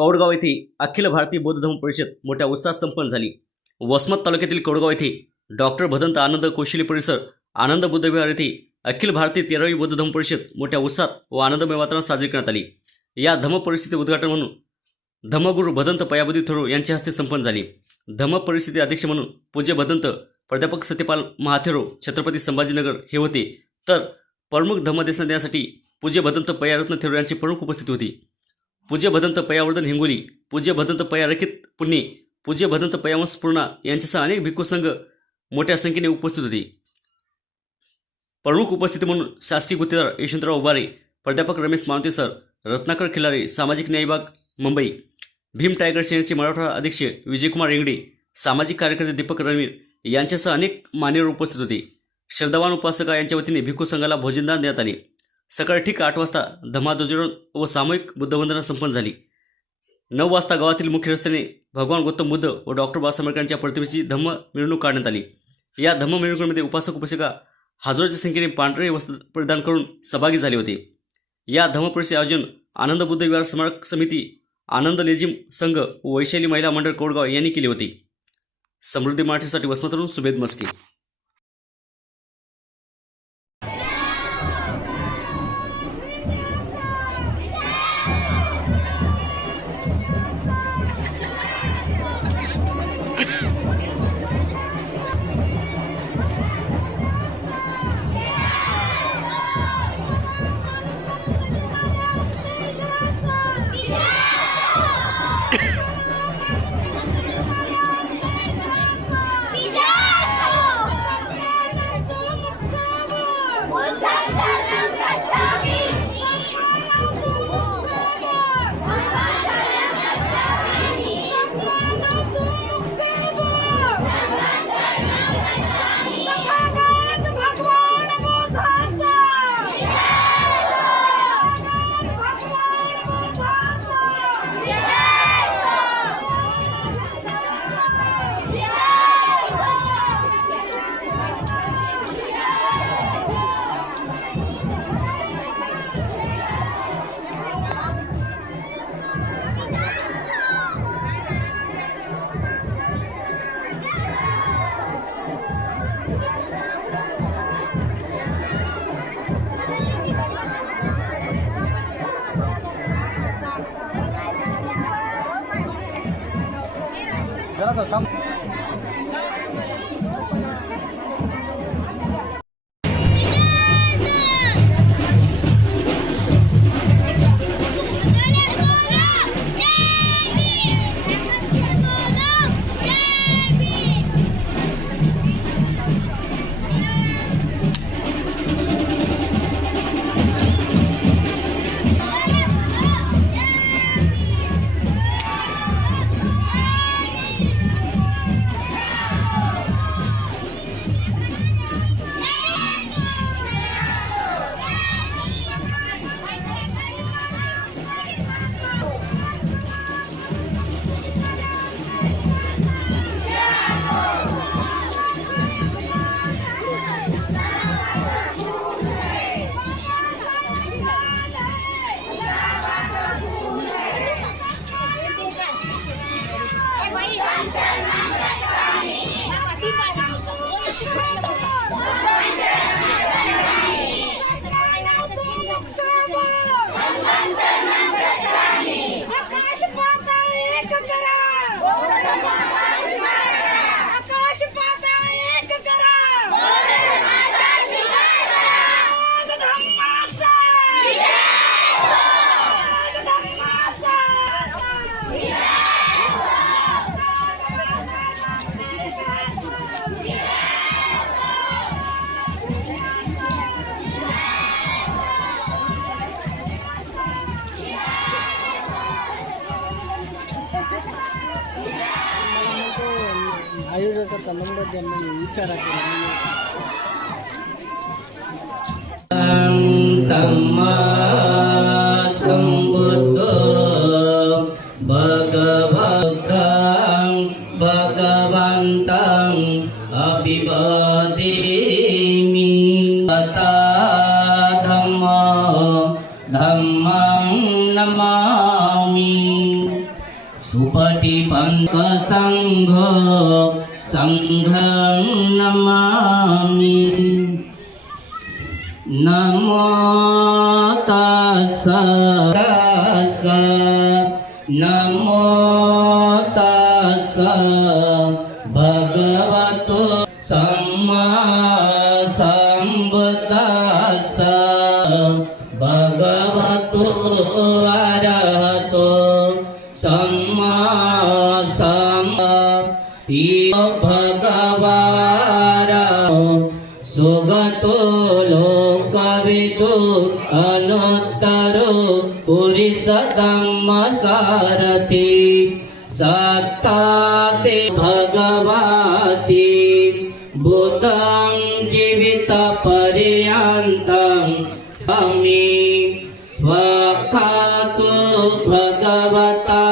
कौडगाव येथे अखिल भारतीय बौद्ध धम्म परिषद मोठ्या उत्साहात संपन्न झाली। वसमत तालुक्यातील कौडगाव येथे डॉक्टर भदंत आनंद कौशल्य परिसर आनंद बुद्ध विहार येथे अखिल भारतीय 13वी बौद्ध धम्म परिषद मोठ्या उत्साहात व आनंदमय वातावरणात साजरी करण्यात आली। या धम्म परिषदेचे उद्घाटन म्हणून धम्मगुरू भदंत पयाबुधी थोरो यांच्या हस्ते संपन्न झाले। धम्म परिषदेचे अध्यक्ष म्हणून पूज्य भदंत प्राध्यापक सत्यपाल महाथेरो छत्रपती संभाजीनगर हे होते, तर प्रमुख धम्मदेशन देण्यासाठी पूज्य भदंत पयारत्न थेरो यांची प्रमुख उपस्थिती होती। पूज्य भदंत पयावर्धन हिंगोली, पूज्य भदंत पया रखित पुणे, पूज्य भदंत पयावंश पूर्णा यांच्यासह अनेक भिक्खू संघ मोठ्या संख्येने उपस्थित होते। प्रमुख उपस्थिती म्हणून शासकीय गुत्तेदार यशवंतराव उभारे, प्राध्यापक रमेश मारुती सर, रत्नाकर खिलारे, सामाजिक न्याय विभाग मुंबई, भीम टायगर सेनेचे मराठवाडा अध्यक्ष विजयकुमार रेंगडे, सामाजिक कार्यकर्ते दीपक रणवीर यांच्यासह अनेक मान्यवर उपस्थित होते। श्रद्धावान उपासका यांच्या वतीने भिक्खू संघाला भोजनदान देण्यात आले। सकाळी ठीक 8 वाजता धम्माध्वजारोहण व सामूहिक बुद्धवंदना संपन्न झाली। 9 वाजता गावातील मुख्य रस्त्याने भगवान गौतम बुद्ध व डॉक्टर बाबासाहेब आंबेडकरांच्या प्रतिमेची धम्म मिरवणूक काढण्यात आली। या धम्म मिरवणुकीमध्ये उपासक उपासिका हजारोच्या संख्येने पांढरे वस्त्र परिधान करून सहभागी झाले होते। या धम्म परिषदेचे आयोजन आनंद बुद्ध विहार स्मारक समिती, आनंद लेझिम संघ व वैशाली महिला मंडळ कोडगाव यांनी केले होते। समृद्धी मराठीसाठी वसमतवरून सुबेद मस्के। सम्मा सम्बुद्धो भगवतं भगवन्तं अभिवादेमि तथा धम्मं नमामि। सुपटिपङ्कसङ्घ सङ्घं नमामि नमो तस्स नमो तस्स भगवतो सम्मा सम्बुद्धास्स भगवतो अरहतो सम्मा सम्बुद्धो भगवान सुगतो लोकविदु अनुत्तरो पुरुषधम्मसारथि सत्ताते भगवति भूतं जीवितपर्यन्तं स्वामी स्वखातु भगवता